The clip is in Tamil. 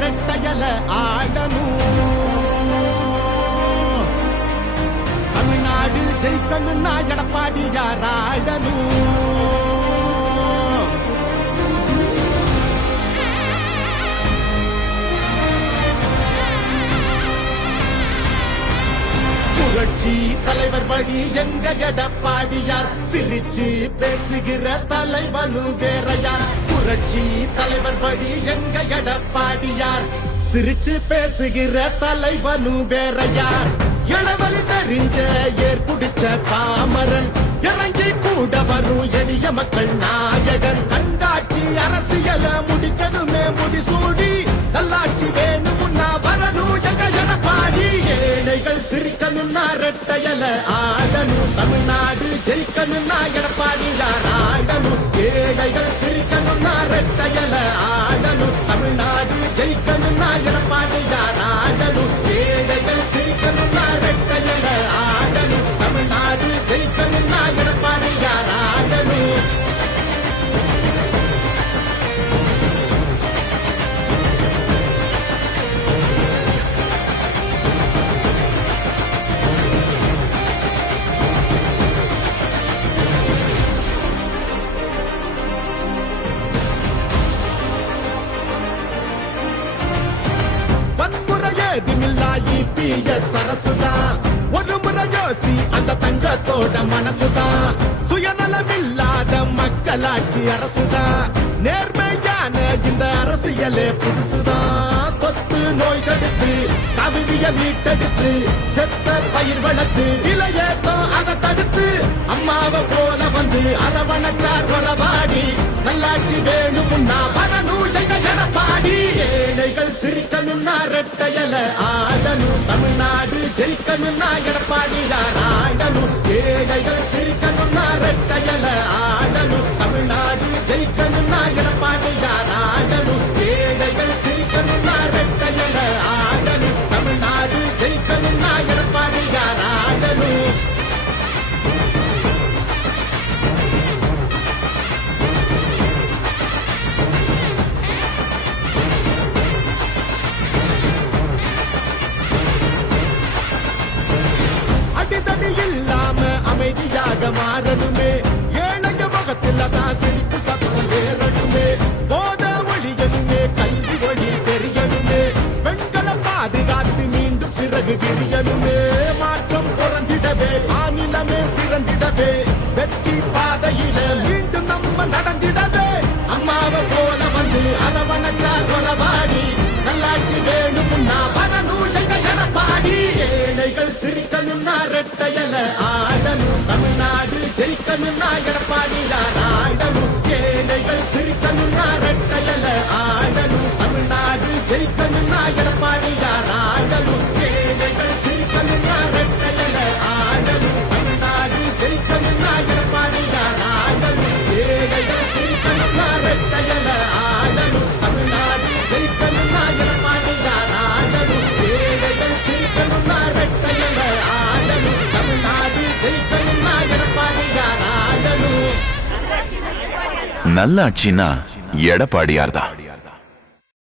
ரெட்டையல ஆடணும். தமிழ்நாடு ஜெயிக்கணும்னா எடப்பாடியார் ஆடணும். புரட்சி தலைவர் வழி எங்க எடப்பாடியார், சிரிச்சு பேசுகிற தலைவனும் வேறையார். புரட்சி தலைவர் வழி எங்க எடப்பாடியார், சிரிச்சு பேசுகிற தலைவனும் வேறையார். இளவலி தெரிஞ்ச ஏற்புடிச்ச பாமரன், இறங்கி கூட வரும் எளிய மக்கள் நாயகன். கண்டாட்சி அரசியல முடிக்கணுமே முடிசூடி, நல்லாட்சி வேணும்னா வரணும் எங்க எடப்பாடி. ஏழைகள் சிரிக்கணும்னா ரெட்டையல ஆடணும். தமிழ்நாடு ஜெயிக்கணும்னா எடப்பாடியார் ஆடணும். ஏழைகள் சிரிக்கணும்னா ரெட்டையல ஆடணும். தமிழ்நாடு ஜெயிக்கணும்னா எடப்பாடியார் ஆடணும். ஏழைகள் சிரிக்கணும்னா ரெட்டையல ஆடணும். தமிழ்நாடு ஜெயிக்கணும்னா எடப்பாடியார் ஆடணும். சரசுதான் ஒரு முறை யோசி, அந்த தங்கத்தோட மனசுதான். சுயநலமில்லாத மக்களாட்சி அரசுதான். நேர்மையான இந்த அரசியலே புதுசுதான். தொத்து நோய் தடுத்து, கவிதைய மீட்டெடுத்து, செத்த பயிர் வளர்த்து, இளையேத்தம் அதை தடுத்து, அம்மாவை போல வந்து அரவணைச்சார் உறவாடி. நல்லாட்சி வேணும்னா வரணும் எங்க எடப்பாடி. ஏழைகள் சிரிக்கணும்னா ரெட்டையல ஆடணும். தமிழ்நாடு ஜெயிக்கணும்னா எடப்பாடியார் ஆடணும். ஏழைகள் சிரிக்கணும்னா ரெட்டையல ஆடணும். தமிழ்நாடு ஜெயிக்கணும்னா எடப்பாடியார் ஆடணும். ஏழைகள் சிரிக்கணும்னா ரெட்டையல ஆடணும். தமிழ்நாடு ஜெயிக்கணும்னா எடப்பாடியார் ஆடணும். அடிதடி இல்லாம அமைதியாக மாறணுமே. ஏழைங்க முகத்தில் தான் சிரிப்பு சத்தம் ஏறணுமே. போத ஒழியணுமே, கல்வி வழி தெரியணுமே. பெண்களை பாதுகாத்து மீண்டும் சிறகு விரியணுமே. மாற்றம் புறந்திடவே, மாநிலமே சிறந்திடவே, வெற்றி பாதையில மீண்டும் நம்ம நடந்திடவே. அம்மாவை போல வந்து அரவணைச்சார் உறவாடி. நல்லாட்சி வேணும்னா வரணும் எங்க எடப்பாடி. ஏழைகள் சிரிக்கணும்னா ரெட்டையல ஆடணும். தமிழ்நாடு ஜெயிக்கணும்னா எடப்பாடியார் ஆடணும். ஏழைகள் சிரிக்கணும்னா ரெட்டையல ஆடணும். தமிழ்நாடு ஜெயிக்கணும்னா எடப்பாடியார் ஆடணும். ஏழைகள் சிரிக்கணும்னா ரெட்டையல ஆடணும். தமிழ்நாடு ஜெயிக்கணும்னா எடப்பாடியார் ஆடணும். ஏழைகள் சிரிக்கணும்னா ரெட்டையல ஆடணும். தமிழ்நாடு ஜெயிக்கணும்னா எடப்பாடியார் ஆடணும். ஏழைகள் சிரிக்கணும்னா ரெட்டையல ஆடணும். தமிழ்நாடு ஜெயிக்கணும்னா எடப்பாடியார் ஆடணும். நல்லாட்சினா எடப்பாடியார் தான்.